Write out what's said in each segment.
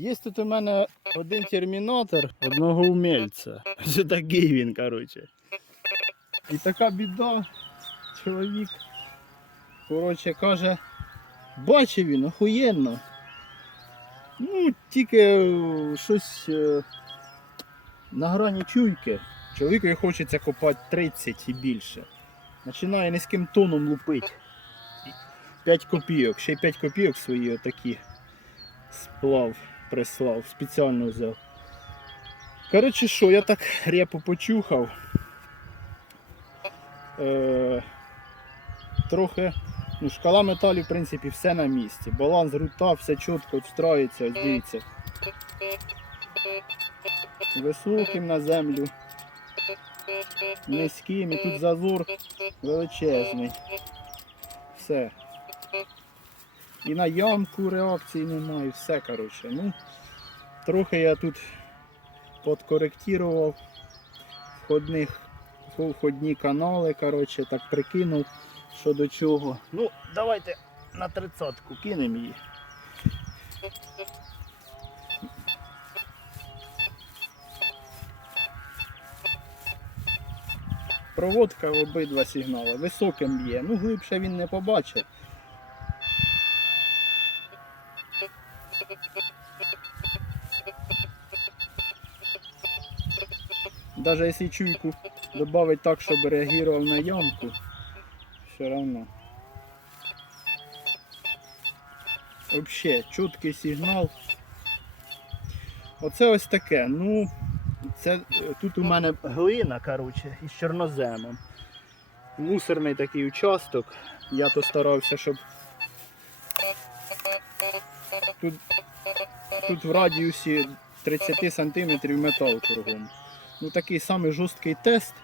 Є тут у мене один термінатор одного умельця. Ось такий він, коротше. І така біда. Чоловік, коротше, каже, бачив він, охуєнно. Ну, тільки е, щось е, на грані чуйки. Чоловікові хочеться копати 30 і більше. Починає низьким тоном лупити. 5 копійок, ще й 5 копійок свої отакі сплав, прислав, спеціально взяв. Коротше, що, я так репу почухав. Е, трохи. Ну, шкала металів, в принципі, все на місці. Баланс рута, все чітко встроїться, ось дивіться. Високим на землю. Низьким, і тут зазор величезний. Все. І на ямку реакції немає, все, коротше. Ну, трохи я тут подкоректував входних, входні канали, коротше, так прикинув, що до чого. Ну, давайте на тридцятку кинемо її. Проводка в обидва сигнали. Високим б'є. Ну, глибше він не побачить. Даже если чуйку добавить так, чтобы реагировал на ямку, все равно. Вообще, чіткий сигнал. Оце ось таке. Ну, це тут у мене глина, коротше, із чорноземом. Мусорний такий участок. Я то старався, щоб тут, тут в радіусі 30 см метал кругом. Ну такий самий жорсткий тест.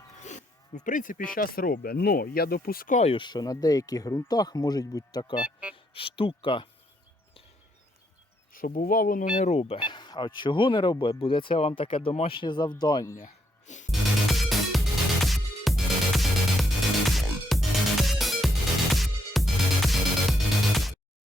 В принципі, зараз робить. Но я допускаю, що на деяких ґрунтах може бути така штука. Що бува воно не робить. А чого не робить, буде це вам таке домашнє завдання.